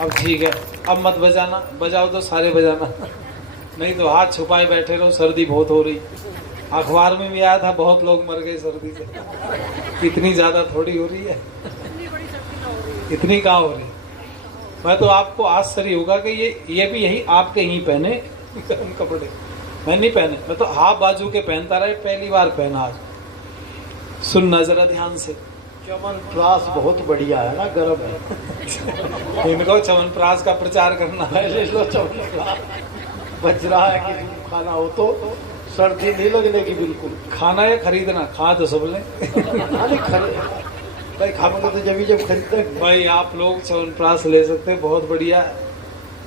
अब ठीक है, अब मत बजाना, बजाओ तो सारे बजाना, नहीं तो हाथ छुपाए बैठे रहो, सर्दी बहुत हो रही। अखबार में भी आया था बहुत लोग मर गए सर्दी से। इतनी ज्यादा थोड़ी हो रही है, इतनी कहाँ हो रही। मैं तो आपको आश्चर्य होगा कि ये भी यही आपके ही पहने गर्म कपड़े, मैं नहीं पहने, मैं तो हाफ बाजू के पहनता रहे, पहली बार पहना आज। सुनना जरा ध्यान से, च्यवनप्राश बहुत बढ़िया है ना, गर्म है। इनको च्यवनप्राश का प्रचार करना है। ले लो च्यवनप्राश, बच रहा है कि खाना हो तो सर्दी नहीं लगने की बिल्कुल। खाना या खरीदना, खा तो सब लें। भाई खाओगे तो जब खरीदते हैं। भाई आप लोग च्यवनप्राश ले सकते हैं, बहुत बढ़िया है,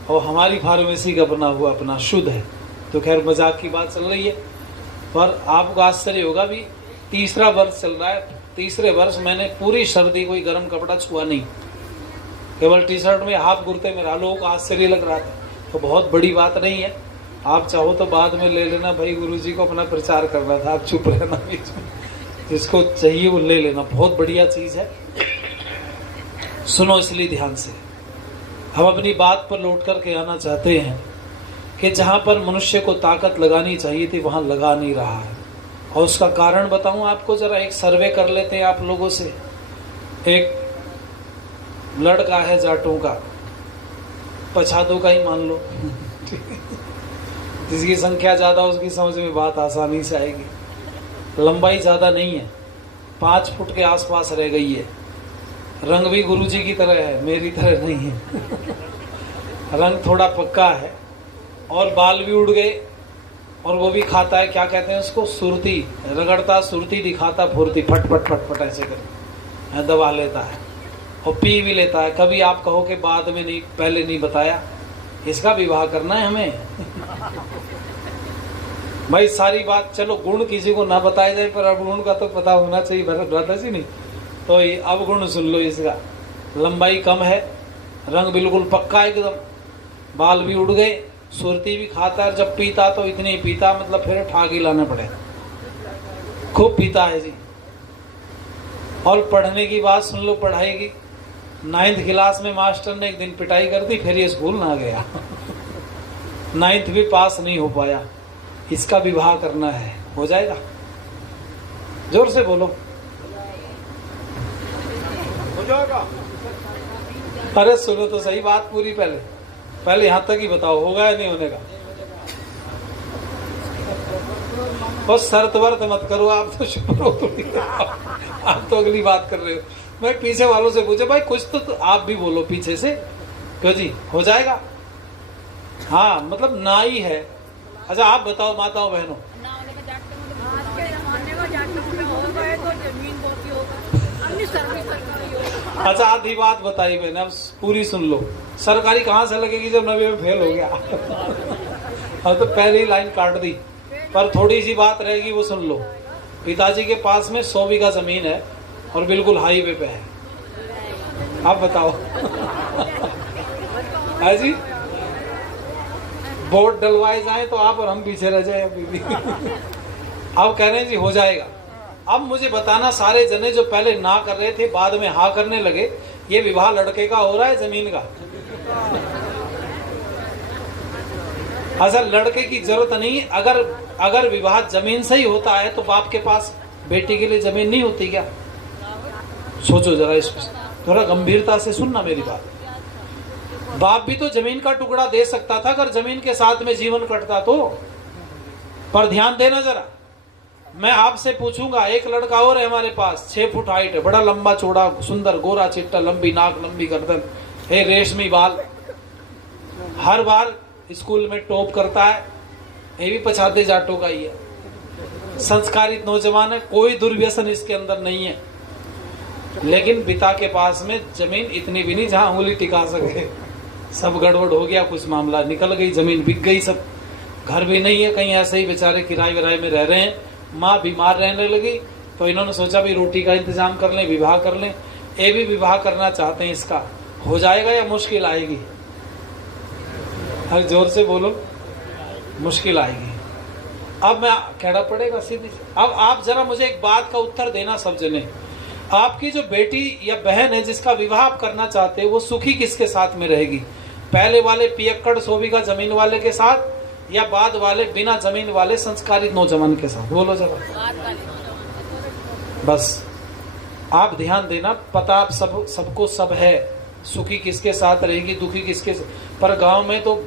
और हमारी फार्मेसी का बना हुआ अपना शुद्ध है। तो खैर मजाक की बात चल रही है, पर आपको आश्चर्य होगा भी, तीसरा वर्ष चल रहा है, तीसरे वर्ष मैंने पूरी सर्दी कोई गर्म कपड़ा छुआ नहीं, केवल टी शर्ट में हाफ कुर्ते में रहा। लोगों को आश्चर्य लग रहा था, तो बहुत बड़ी बात नहीं है। आप चाहो तो बाद में ले लेना, भाई गुरुजी को अपना प्रचार करना था, आप चुप रहना बीच में, जिसको चाहिए वो ले लेना, बहुत बढ़िया चीज है। सुनो इसलिए ध्यान से, हम अपनी बात पर लौट करके आना चाहते हैं कि जहां पर मनुष्य को ताकत लगानी चाहिए थी वहां लगा नहीं रहा है, और उसका कारण बताऊं आपको, जरा एक सर्वे कर लेते हैं आप लोगों से। एक लड़का है जाटों का, पछातों का ही मान लो, जिसकी संख्या ज्यादा उसकी समझ में बात आसानी से आएगी। लंबाई ज्यादा नहीं है, 5 फुट के आसपास रह गई है। रंग भी गुरुजी की तरह है, मेरी तरह नहीं है। रंग थोड़ा पक्का है, और बाल भी उड़ गए, और वो भी खाता है, क्या कहते हैं उसको, सुरती, रगड़ता सुरती, दिखाता फुर्ती, फट फट फट फट ऐसे कर दबा लेता है, और पी भी लेता है। कभी आप कहो कि बाद में नहीं, पहले नहीं बताया, इसका विवाह करना है हमें। भाई सारी बात, चलो गुण किसी को ना बताया जाए, पर अवगुण का तो पता होना चाहिए भरत जी, नहीं तो ये अवगुण सुन लो इसका। लंबाई कम है, रंग बिल्कुल पक्का एकदम, बाल भी उड़ गए, सुरती भी खाता है, जब पीता तो इतनी ही पीता, मतलब फिर ठागी लाने पड़े, खूब पीता है जी। और पढ़ने की बात सुन लो, पढ़ाई की, 9th क्लास में मास्टर ने एक दिन पिटाई कर दी, फिर ये स्कूल ना गया। 9th भी पास नहीं हो पाया। इसका विवाह करना है, हो जाएगा? जोर से बोलो, हो जाएगा। अरे सुनो तो सही बात पूरी, पहले यहाँ तक ही बताओ, होगा या नहीं होने का। और शर्त वर्त मत करो, आप तो शुक्र हो थोड़ी, आप तो अगली बात कर रहे हो। मैं पीछे वालों से पूछे, भाई कुछ तो आप भी बोलो पीछे से, क्यों जी, हो जाएगा? हाँ मतलब ना ही है। अच्छा आप बताओ माताओं बहनों, अच्छा आधी बात बताई मैंने, अब पूरी सुन लो। सरकारी कहाँ से लगेगी जब 90 में फेल हो गया। अब तो पहले ही लाइन काट दी, पर थोड़ी सी बात रहेगी वो सुन लो। पिताजी के पास में 100 बीघा जमीन है, और बिल्कुल हाईवे पे है। आप बताओ। है जी, बोर्ड डलवाए जाए तो आप और हम पीछे रह जाए अभी भी। अब कह रहे हैं जी हो जाएगा। अब मुझे बताना, सारे जने जो पहले ना कर रहे थे बाद में हाँ करने लगे, ये विवाह लड़के का हो रहा है जमीन का? अच्छा लड़के की जरूरत नहीं, अगर विवाह जमीन से ही होता है तो बाप के पास बेटी के लिए जमीन नहीं होती क्या? सोचो जरा, इस थोड़ा गंभीरता से सुनना मेरी बात। बाप भी तो जमीन का टुकड़ा दे सकता था अगर जमीन के साथ में जीवन कटता तो। पर ध्यान देना जरा, मैं आपसे पूछूंगा, एक लड़का और है हमारे पास, 6 फुट हाइट है, बड़ा लंबा चौड़ा सुंदर, गोरा चिट्टा, लंबी नाक, लंबी गर्दन है, रेशमी बाल, हर बार स्कूल में टॉप करता है, ये भी पछाते जाटों का ही है, संस्कारित नौजवान है, कोई दुर्व्यसन इसके अंदर नहीं है। लेकिन पिता के पास में जमीन इतनी भी नहीं जहां उंगली टिका सके। सब गड़बड़ हो गया, कुछ मामला निकल गई, जमीन बिक गई, सब घर भी नहीं है, कहीं ऐसे ही बेचारे किराए विराए में रह रहे हैं। माँ बीमार रहने लगी तो इन्होंने सोचा भी रोटी का इंतजाम कर लें, विवाह कर लें। ये भी विवाह करना चाहते हैं, इसका हो जाएगा या मुश्किल आएगी? हर जोर से बोलो, मुश्किल आएगी। अब मैं कहना पड़ेगा सीधी। अब आप जरा मुझे एक बात का उत्तर देना सब जने, आपकी जो बेटी या बहन है जिसका विवाह आप करना चाहते हो, वो सुखी किसके साथ में रहेगी? पहले वाले पियक्कड़ 100 बीघा जमीन वाले के साथ या बाद वाले बिना जमीन वाले संस्कारित नौजवान के साथ? बोलो जरा। बस आप ध्यान देना, पता आप सबको सब है, सुखी किसके साथ रहेगी, दुखी किसके साथ। पर गांव में तो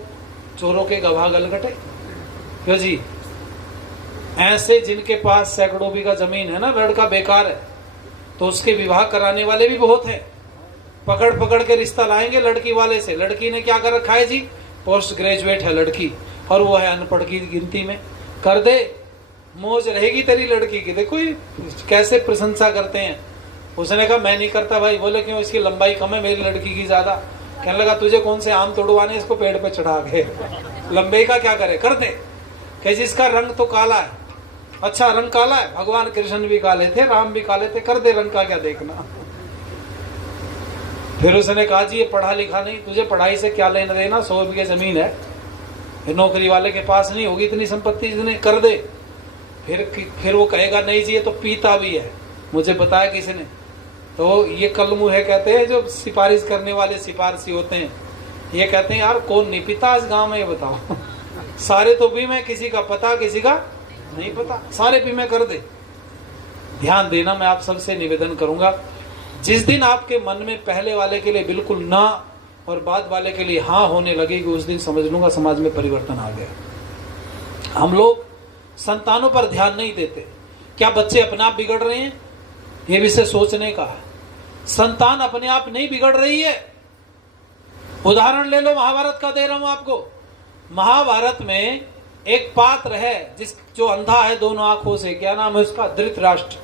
चोरों के गवाह गलगटे, क्यों जी? ऐसे जिनके पास सैकड़ों बीघा जमीन है ना, लड़का बेकार है तो उसके विवाह कराने वाले भी बहुत हैं। पकड़ पकड़ के रिश्ता लाएंगे लड़की वाले से। लड़की ने क्या कर रखा है जी? पोस्ट ग्रेजुएट है लड़की और वो है अनपढ़ की गिनती में। कर दे, मौज रहेगी तेरी लड़की की। देखो ये कैसे प्रशंसा करते हैं। उसने कहा मैं नहीं करता भाई। बोले क्यों? इसकी लंबाई कम है मेरी लड़की की ज्यादा। कहने लगा तुझे कौन से आम तोड़वाने, इसको पेड़ पे चढ़ा के, लंबाई का क्या करे? कर दे। कह जिसका रंग तो काला है। अच्छा रंग काला है? भगवान कृष्ण भी काले थे, राम भी काले थे, कर दे, रंग का क्या देखना। फिर उसने कहा जी ये पढ़ा लिखा नहीं, तुझे पढ़ाई से क्या लेना देना, 100 बीघे जमीन है, नौकरी वाले के पास नहीं होगी इतनी संपत्ति, इसने कर दे। फिर वो कहेगा नहीं जी ये तो पीता भी है, मुझे बताया किसी ने। तो ये कलमू है कहते हैं, जो सिफारिश करने वाले सिफारशी होते हैं, ये कहते हैं यार कौन नहीं पीता इस गांव में, ये बताओ। सारे तो भी मैं, किसी का पता किसी का नहीं पता, सारे भी मैं कर दे। ध्यान देना, मैं आप सबसे निवेदन करूंगा, जिस दिन आपके मन में पहले वाले के लिए बिल्कुल ना और बाद वाले के लिए हाँ होने लगेगी, उस दिन समझ लूंगा समाज में परिवर्तन आ गया। हम लोग संतानों पर ध्यान नहीं देते। क्या बच्चे अपने आप बिगड़ रहे हैं? ये विषय सोचने का है। संतान अपने आप नहीं बिगड़ रही है। उदाहरण ले लो, महाभारत का दे रहा हूं आपको। महाभारत में एक पात्र है जो अंधा है दोनों आंखों से, क्या नाम है उसका? धृतराष्ट्र।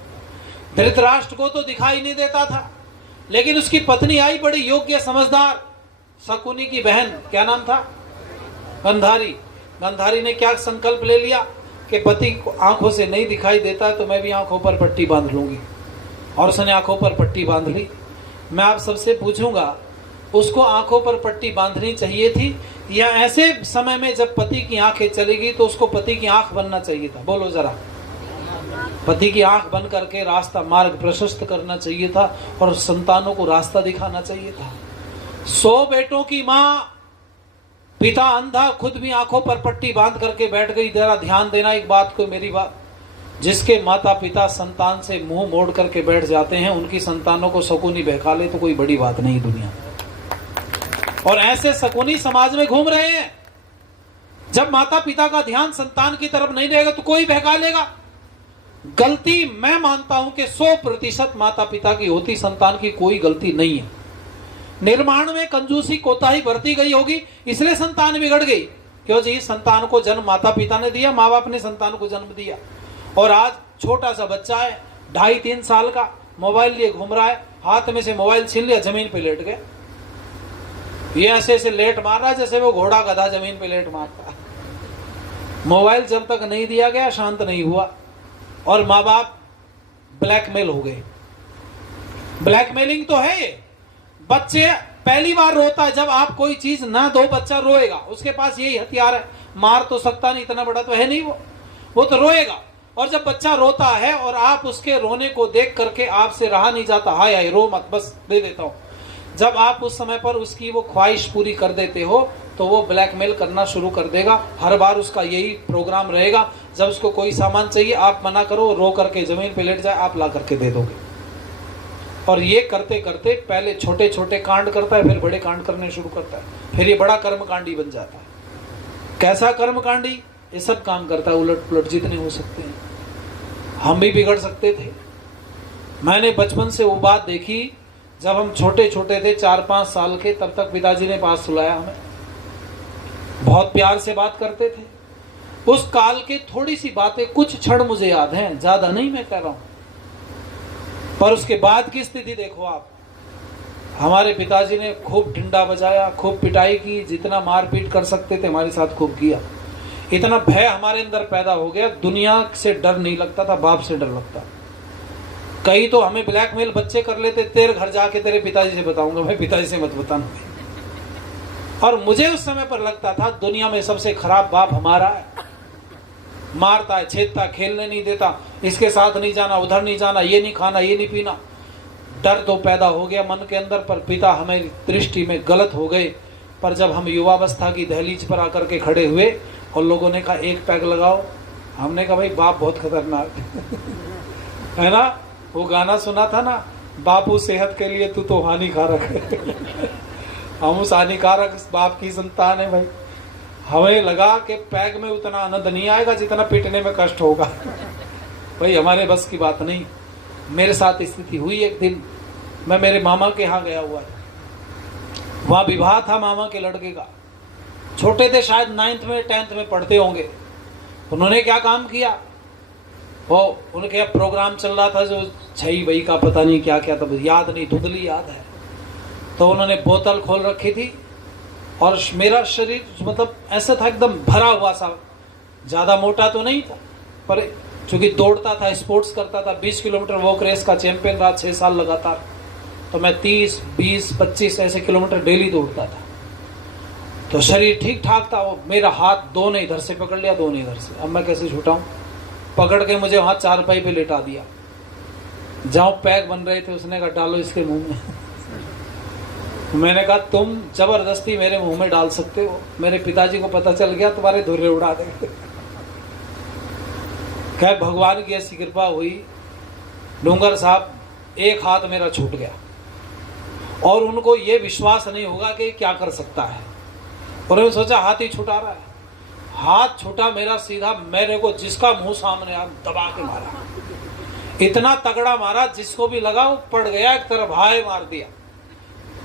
धृतराष्ट्र को तो दिखाई नहीं देता था, लेकिन उसकी पत्नी आई बड़ी योग्य समझदार, शकुनी की बहन, क्या नाम था? गंधारी। गंधारी ने क्या संकल्प ले लिया कि पति को आंखों से नहीं दिखाई देता तो मैं भी आंखों पर पट्टी बांध लूंगी, और उसने आंखों पर पट्टी बांध ली। मैं आप सबसे पूछूंगा, उसको आंखों पर पट्टी बांधनी चाहिए थी या ऐसे समय में जब पति की आंखें चली गई तो उसको पति की आंख बनना चाहिए था? बोलो जरा। पति की आंख बन करके रास्ता, मार्ग प्रशस्त करना चाहिए था और संतानों को रास्ता दिखाना चाहिए था। 100 बेटों की माँ, पिता अंधा, खुद भी आंखों पर पट्टी बांध करके बैठ गई। जरा ध्यान देना एक बात को, मेरी बात। जिसके माता पिता संतान से मुंह मोड़ करके बैठ जाते हैं, उनकी संतानों को शकुनी बहका ले तो कोई बड़ी बात नहीं दुनिया में। और ऐसे शकुनी समाज में घूम रहे हैं। जब माता पिता का ध्यान संतान की तरफ नहीं रहेगा तो कोई बहका लेगा। गलती मैं मानता हूं कि 100% माता पिता की होती, संतान की कोई गलती नहीं है। निर्माण में कंजूसी कोताही बरती गई होगी, इसलिए संतान बिगड़ गई। क्यों जी? संतान को जन्म माता पिता ने दिया, माँ बाप ने संतान को जन्म दिया। और आज छोटा सा बच्चा है 2.5-3 साल का, मोबाइल लिए घूम रहा है, हाथ में से मोबाइल छीन लिया, जमीन पे लेट गया। ये ऐसे ऐसे लेट मार रहा है जैसे वो घोड़ा गधा जमीन पे लेट मारता है। मोबाइल जब तक नहीं दिया गया शांत नहीं हुआ, और माँ बाप ब्लैकमेल हो गए। ब्लैकमेलिंग तो है ये। बच्चे पहली बार रोता है, जब आप कोई चीज ना दो बच्चा रोएगा। उसके पास यही हथियार है, मार तो सकता नहीं, इतना बड़ा तो है नहीं वो तो रोएगा। और जब बच्चा रोता है और आप उसके रोने को देख करके आपसे रहा नहीं जाता, हाय हाय रो मत, बस दे देता हूं, जब आप उस समय पर उसकी वो ख्वाहिश पूरी कर देते हो तो वो ब्लैकमेल करना शुरू कर देगा। हर बार उसका यही प्रोग्राम रहेगा। जब उसको कोई सामान चाहिए, आप मना करो, रो करके जमीन पे लेट जाए, आप ला करके दे दोगे। और ये करते करते पहले छोटे छोटे कांड करता है, फिर बड़े कांड करने शुरू करता है, फिर ये बड़ा कर्मकांडी बन जाता है। कैसा कर्मकांडी? ये सब काम करता है, उलट पुलट जितने हो सकते हैं। हम भी बिगड़ सकते थे। मैंने बचपन से वो बात देखी, जब हम छोटे छोटे थे 4-5 साल के, तब तक पिताजी ने पास सुलाया हमें, बहुत प्यार से बात करते थे। उस काल की थोड़ी सी बातें, कुछ क्षण मुझे याद हैं, ज्यादा नहीं मैं कह रहा हूं। पर उसके बाद की स्थिति देखो आप। हमारे पिताजी ने खूब डंडा बजाया, खूब पिटाई की, जितना मारपीट कर सकते थे हमारे साथ खूब किया। इतना भय हमारे अंदर पैदा हो गया, दुनिया से डर नहीं लगता था, बाप से डर लगता। कई तो हमें ब्लैकमेल बच्चे कर लेते, तेरे घर जाके तेरे पिताजी से बताऊंगा। मैं पिताजी से मत बताना। और मुझे उस समय पर लगता था दुनिया में सबसे खराब बाप हमारा है। मारता है, छेदता, खेलने नहीं देता, इसके साथ नहीं जाना, उधर नहीं जाना, ये नहीं खाना, ये नहीं पीना। डर तो पैदा हो गया मन के अंदर, पर पिता हमें दृष्टि में गलत हो गए। पर जब हम युवावस्था की दहलीज पर आकर के खड़े हुए और लोगों ने कहा एक पैग लगाओ, हमने कहा भाई बाप बहुत खतरनाक है ना। वो गाना सुना था ना, बापू सेहत के लिए तू तो हानिकारक है। हम उस हानिकारक बाप की संतान है भाई। हमें लगा कि पैग में उतना आनंद नहीं आएगा जितना पीटने में कष्ट होगा। भाई हमारे बस की बात नहीं। मेरे साथ स्थिति हुई एक दिन, मैं मेरे मामा के यहाँ गया हुआ था, वहाँ विवाह था मामा के लड़के का। छोटे थे, शायद 9th में 10th में पढ़ते होंगे। उन्होंने क्या काम किया, वो उनके यहाँ प्रोग्राम चल रहा था जो छई बई का पता नहीं क्या क्या था, याद नहीं, धुंधली याद है। तो उन्होंने बोतल खोल रखी थी और मेरा शरीर मतलब ऐसा था एकदम भरा हुआ सा, ज़्यादा मोटा तो नहीं था, पर चूंकि दौड़ता था, स्पोर्ट्स करता था, 20 किलोमीटर वॉक रेस का चैंपियन रहा 6 साल लगातार। तो मैं 30, 20, 25 ऐसे किलोमीटर डेली दौड़ता था। तो शरीर ठीक ठाक था। वो मेरा हाथ दो ने इधर से पकड़ लिया, दो ने इधर से। अब मैं कैसे छूटाऊं, पकड़ के मुझे वहां चारपाई पे लेटा दिया। जहां पैक बन रहे थे उसने कहा डालो इसके मुंह में। मैंने कहा तुम जबरदस्ती मेरे मुंह में डाल सकते हो, मेरे पिताजी को पता चल गया तुम्हारे धुर्रे उड़ा देंगे। खैर भगवान की ऐसी कृपा हुई, डूंगर साहब एक हाथ मेरा छूट गया और उनको ये विश्वास नहीं होगा कि क्या कर सकता है। उन्होंने सोचा हाथ ही छुटा रहा है। हाथ छूटा मेरा सीधा, मेरे को जिसका मुंह सामने आया दबा के मारा, इतना तगड़ा मारा जिसको भी लगा वो पड़ गया एक तरफ, हाय मार दिया।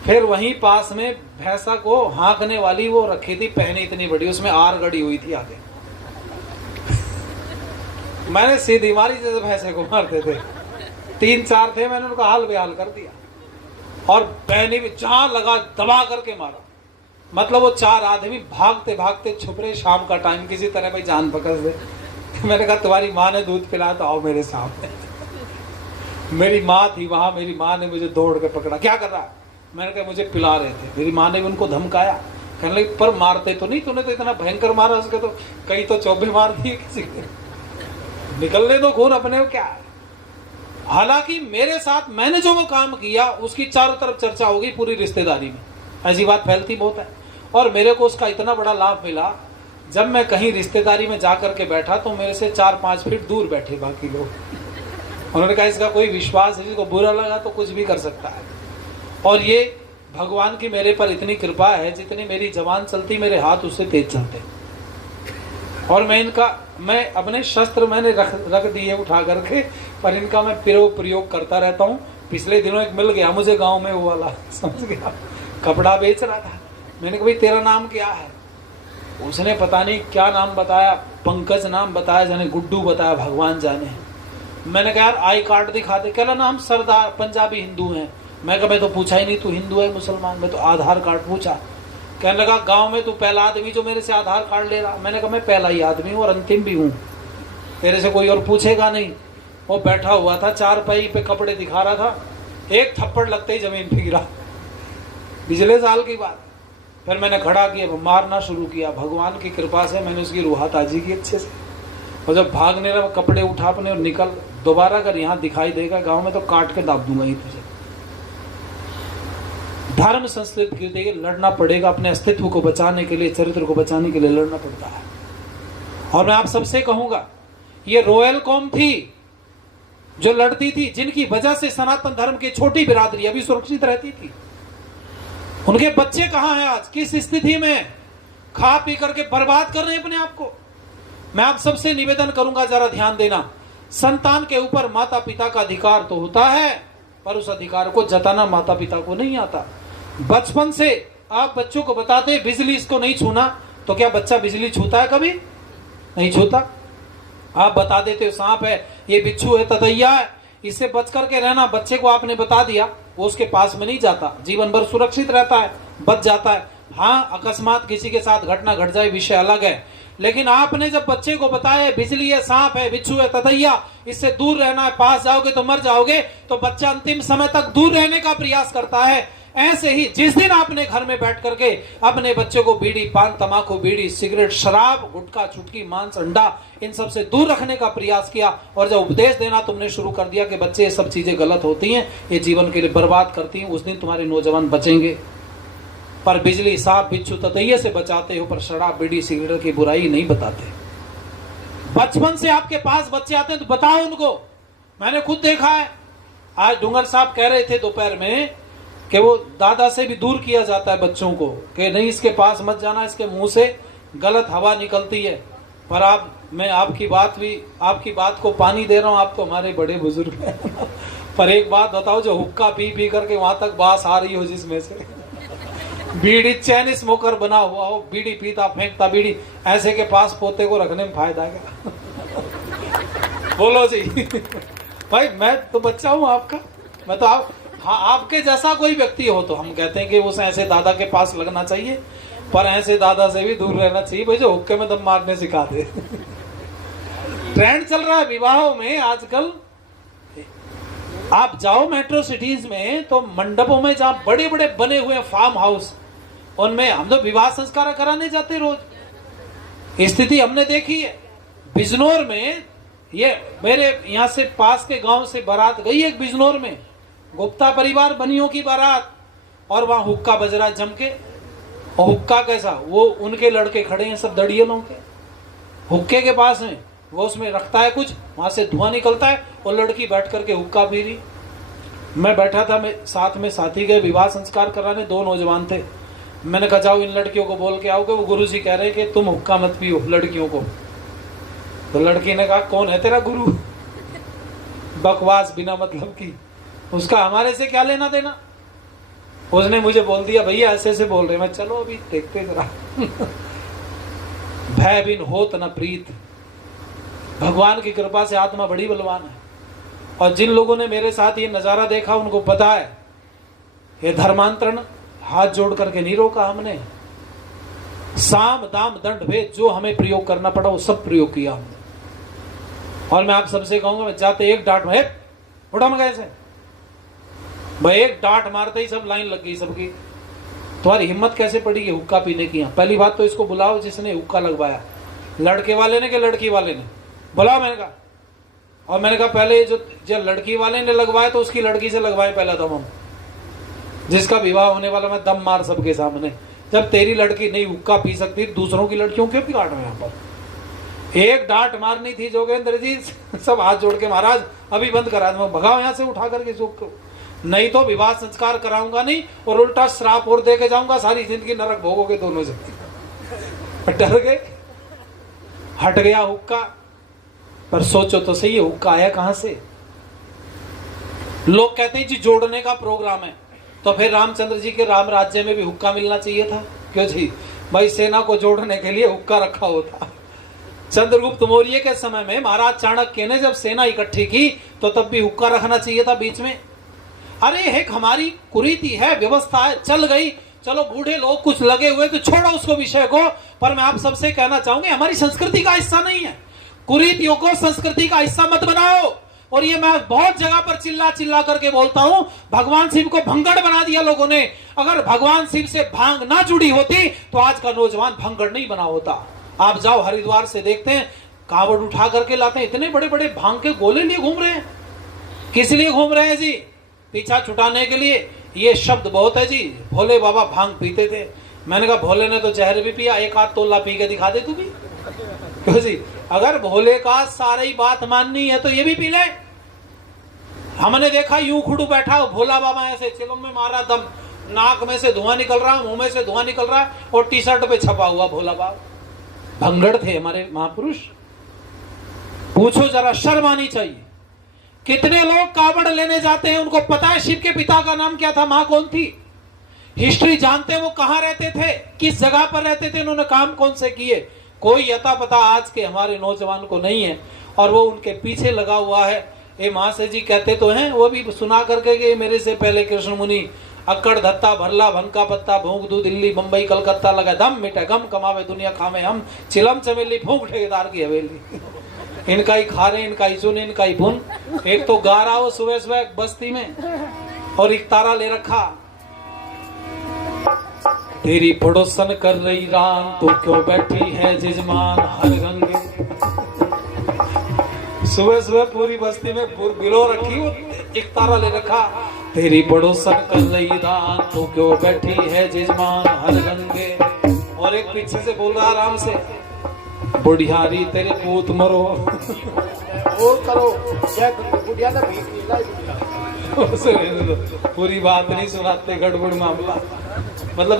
फिर वहीं पास में भैंसा को हाँकने वाली वो रखी थी, पहने इतनी बड़ी, उसमें आर गड़ी हुई थी आगे। मैंने सीधी मारी जैसे भैंसे को मारते थे। 3-4 थे, मैंने उनका हाल बेहाल कर दिया और पहनी भी जहां लगा दबा करके मारा। मतलब वो 4 आदमी भागते भागते छुप रहे, शाम का टाइम, किसी तरह भाई जान पकड़ दे। मैंने कहा तुम्हारी माँ ने दूध पिलाया तो आओ मेरे सामने। मेरी माँ थी वहां, मेरी माँ ने मुझे दौड़ के पकड़ा, क्या कर रहा है? मैंने कहा मुझे पिला रहे थे। मेरी माँ ने भी उनको धमकाया, कहने लगी पर मारते तो नहीं, तूने तो इतना भयंकर मारा उसके, तो कई तो चौबे मार दिए किसी ने, निकलने दो खून अपने को, क्या है। हालांकि मेरे साथ मैंने जो वो काम किया उसकी चारों तरफ चर्चा होगी पूरी रिश्तेदारी में, ऐसी बात फैलती बहुत है। और मेरे को उसका इतना बड़ा लाभ मिला, जब मैं कहीं रिश्तेदारी में जाकर के बैठा तो मेरे से 4-5 फीट दूर बैठे बाकी लोग। उन्होंने कहा इसका कोई विश्वास है, जिसको बुरा लगा तो कुछ भी कर सकता है। और ये भगवान की मेरे पर इतनी कृपा है, जितनी मेरी जबान चलती मेरे हाथ उससे तेज चलते। और मैं अपने शस्त्र मैंने रख दिए उठा करके, पर इनका मैं प्रयोग करता रहता हूँ। पिछले दिनों एक मिल गया मुझे गांव में, वो वाला समझ गया, कपड़ा बेच रहा था। मैंने कहा भाई तेरा नाम क्या है? उसने पता नहीं क्या नाम बताया, पंकज नाम बताया, जाने गुड्डू बताया, भगवान जाने। मैंने कहा यार आई कार्ड दिखा दे। कह रहा ना हम सरदार पंजाबी हिंदू हैं। मैं कहा मैं तो पूछा ही नहीं तू हिंदू है मुसलमान, मैं तो आधार कार्ड पूछा। कहने लगा गांव में तू पहला आदमी जो मेरे से आधार कार्ड ले रहा। मैंने कहा मैं पहला ही आदमी हूँ और अंतिम भी हूँ, तेरे से कोई और पूछेगा नहीं। वो बैठा हुआ था चारपाई पे, कपड़े दिखा रहा था, एक थप्पड़ लगते ही जमीन पे गिरा। पिछले साल की बात। फिर मैंने खड़ा किया, मारना शुरू किया। भगवान की कृपा से मैंने उसकी रूहा ताजी की अच्छे से। और जब भागने लगा कपड़े उठा अपने और निकल, दोबारा अगर यहाँ दिखाई देगा गांव में तो काट के दाब दूंगा ही तुझे। धर्म संस्कृति के लिए लड़ना पड़ेगा, अपने अस्तित्व को बचाने के लिए, चरित्र को बचाने के लिए लड़ना पड़ता है। और मैं आप सबसे कहूंगा, ये रॉयल कौम थी जो लड़ती थी, जिनकी वजह से सनातन धर्म की छोटी बिरादरी अभी सुरक्षित रहती थी। उनके बच्चे कहां हैं आज, किस स्थिति में, खा पी करके बर्बाद कर रहे हैं अपने आप को। मैं आप सबसे निवेदन करूंगा जरा ध्यान देना, संतान के ऊपर माता पिता का अधिकार तो होता है, पर उस अधिकार को जताना माता पिता को नहीं आता। बचपन से आप बच्चों को बताते बिजली इसको नहीं छूना, तो क्या बच्चा बिजली छूता है? कभी नहीं छूता। आप बता देते हो सांप है, ये बिच्छू है, ततैया है, इससे बच करके रहना, बच्चे को आपने बता दिया, वो उसके पास में नहीं जाता, जीवन भर सुरक्षित रहता है, बच जाता है। हाँ अकस्मात किसी के साथ घटना घट जाए, विषय अलग है, लेकिन आपने जब बच्चे को बताया बिजली है, सांप है, बिच्छू है, ततैया, इससे दूर रहना है, पास जाओगे तो मर जाओगे, तो बच्चा अंतिम समय तक दूर रहने का प्रयास करता है। ऐसे ही जिस दिन आपने घर में बैठ करके अपने बच्चों को बीड़ी, पान, तमाकू, बीड़ी, सिगरेट, शराब, गुटखा, चुटकी, मांस, अंडा, इन सब से दूर रखने का प्रयास किया और जब उपदेश देना तुमने शुरू कर दिया कि बच्चे ये सब चीजें गलत होती हैं, ये जीवन के लिए बर्बाद करती हैं, उस दिन तुम्हारे नौजवान बचेंगे। पर बिजली, सांप, बिच्छू, ततैये से बचाते हो, पर शराब, बीड़ी, सिगरेट की बुराई नहीं बताते। बचपन से आपके पास बच्चे आते हैं तो बताओ उनको। मैंने खुद देखा है। आज डूंगर साहब कह रहे थे दोपहर में कि वो दादा से भी दूर किया जाता है बच्चों को, कि नहीं इसके पास मत जाना, इसके मुंह से गलत हवा निकलती है। पर मैं आपकी बात को पानी दे रहा हूं, आप तो हमारे बड़े बुजुर्ग हैं। पर एक बात बताओ, जो हुक्का पी पी करके वहां तक बास आ रही हो, जिसमें से बीड़ी, चैन स्मोकर बना हुआ हो, बीड़ी पीता फेंकता बीड़ी, ऐसे के पास पोते को रखने में फायदा क्या? बोलो जी। भाई मैं तो बच्चा हूं आपका, मैं तो आपके जैसा कोई व्यक्ति हो तो हम कहते हैं कि उसे ऐसे दादा के पास लगना चाहिए, पर ऐसे दादा से भी दूर रहना चाहिए भाई जो हुक्के में दम मारने सिखा दे। ट्रेंड चल रहा है विवाहों में आजकल। आप जाओ मेट्रो सिटीज में तो मंडपों में जहां बड़े बड़े बने हुए फार्म हाउस, उनमें हम तो विवाह संस्कार कराने जाते रोज। स्थिति हमने देखी है। बिजनौर में, ये मेरे यहाँ से पास के गांव से बारात गई एक बिजनौर में, गुप्ता परिवार बनियों की बारात, और वहां हुक्का बज रहा जम के। और हुक्का कैसा, वो उनके लड़के खड़े हैं सब दड़ियलों के, हुक्के के पास में, वो उसमें रखता है कुछ, वहां से धुआं निकलता है, और लड़की बैठ करके हुक्का पी रही। मैं बैठा था, मैं साथ में साथी गए विवाह संस्कार कराने, 2 नौजवान थे। मैंने कहा जाओ इन लड़कियों को बोल के आओ कि वो गुरुजी कह रहे हैं कि तुम हुक्का मत पियो लड़कियों को। तो लड़की ने कहा कौन है तेरा गुरु? बकवास बिना मतलब की, उसका हमारे से क्या लेना देना। उसने मुझे बोल दिया भैया ऐसे ऐसे बोल रहे। मैं चलो अभी देखते जरा। भय बिन होत न प्रीत। भगवान की कृपा से आत्मा बड़ी बलवान है, और जिन लोगों ने मेरे साथ ये नजारा देखा उनको पता है ये धर्मांतरण हाथ जोड़ करके नहीं रोका हमने। साम दाम दंड भेद जो हमें प्रयोग करना पड़ा वो सब प्रयोग किया हमने। और मैं आप सबसे कहूंगा, मैं जाते एक डांट में उठा मैं कैसे भाई, एक डांट मारते ही सब लाइन लग गई सबकी। तुम्हारी हिम्मत कैसे पड़ी कि हुक्का पीने की? पहली बात तो इसको बुलाओ जिसने हुक्का लगवाया, लड़के वाले ने कि लड़की वाले ने? बुलाओ। मैंने कहा, और मैंने कहा पहले जो लड़की वाले ने लगवाया तो उसकी लड़की से लगवाए पहला दम हम, जिसका विवाह होने वाला, मैं दम मार सबके सामने। जब तेरी लड़की नहीं हुक्का पी सकती, दूसरों की लड़कियों क्यों बिगाड़ रहे हैं? यहाँ पर एक डांट मारनी थी जोगेंद्र जी, सब हाथ जोड़ के महाराज अभी बंद करा दो, भगाओ यहाँ से उठा करके सुख, नहीं तो विवाह संस्कार कराऊंगा नहीं, और उल्टा श्राप और दे के जाऊंगा, सारी जिंदगी नरक भोगोगे दोनों से। डर गए, हट गया हुक्का। पर सोचो तो सही, हुक्का आया कहां से? लोग कहते हैं जी जोड़ने का प्रोग्राम है, तो फिर रामचंद्र जी के राम राज्य में भी हुक्का मिलना चाहिए था। क्यों जी? भाई सेना को जोड़ने के लिए हुक्का रखा होता। चंद्रगुप्त मौर्य के समय में महाराज चाणक्य ने जब सेना इकट्ठी की तो तब भी हुक्का रखना चाहिए था बीच में। अरे एक हमारी कुरीति है, व्यवस्था है, चल गई, चलो बूढ़े लोग कुछ लगे हुए तो छोड़ो उसको विषय को। पर मैं आप सबसे कहना चाहूंगी, हमारी संस्कृति का हिस्सा नहीं है, कुरीतियों को संस्कृति का हिस्सा मत बनाओ। और ये मैं बहुत जगह पर चिल्ला चिल्ला करके बोलता हूं, भगवान शिव को भंगड़ बना दिया लोगों ने। अगर भगवान शिव से भांग ना जुड़ी होती तो आज का नौजवान भंगड़ नहीं बना होता। आप जाओ हरिद्वार से देखते हैं, कांवड़ उठा करके लाते हैं, इतने बड़े बड़े भांग के गोले लिए घूम रहे हैं। किस लिए घूम रहे हैं जी? पीछा छुटाने के लिए। ये शब्द बहुत है जी, भोले बाबा भांग पीते थे। मैंने कहा भोले ने तो जहर भी पिया, एक आध तोला पी के दिखा दे तू भी। क्यों जी? अगर भोले का सारी बात माननी है तो ये भी पी ले। हमने देखा यूं खुड़ू बैठा भोला बाबा ऐसे चिलम में मारा दम, नाक में से धुआं निकल रहा, मुंह में से धुआं निकल रहा है, और टी शर्ट पे छपा हुआ भोला बाबा। भंगड़ थे हमारे महापुरुष। पूछो जरा, शर्म आनी चाहिए। कितने लोग कावड़ लेने जाते हैं, उनको पता है शिव के पिता का नाम क्या था, मां कौन थी, हिस्ट्री जानते हैं, वो कहां रहते थे, किस जगह पर रहते थे, उन्होंने काम कौन से किए, कोई अता पता आज के हमारे नौजवान को नहीं है। और वो उनके पीछे लगा हुआ है। ये महाशय जी कहते तो हैं, वो भी सुना करके कि मेरे से पहले कृष्ण मुनि अक्कड़ धत्ता भरला भंका पत्ता भूख दू दिल्ली बंबई कलकत्ता लगा दम मिटे गम कमावे दुनिया खावे हम चिलम चमेली फूंक ठेकेदार की हवेली। इनका ही खा रहे, इनका ही सुन, इनका ही भुन। एक तो गा रहा हो सुबह सुबह बस्ती में, और एक तारा ले रखा, तेरी पड़ोसन कर रही रान, तू क्यों बैठी है जिजमान हर गंगे। सुबह सुबह पूरी बस्ती में बिलो रखी, एक तारा ले रखा, तेरी पड़ोसन कर रही रान, तू क्यों बैठी है जिजमान हर गंगे। और एक पीछे से बोल रहा आराम से, बुढ़ियारी तेरे पूत मरो। और करो क्या बुढ़िया ना भीख मिला पूरी बात नहीं सुनाते, गड़बड़ मामला। मतलब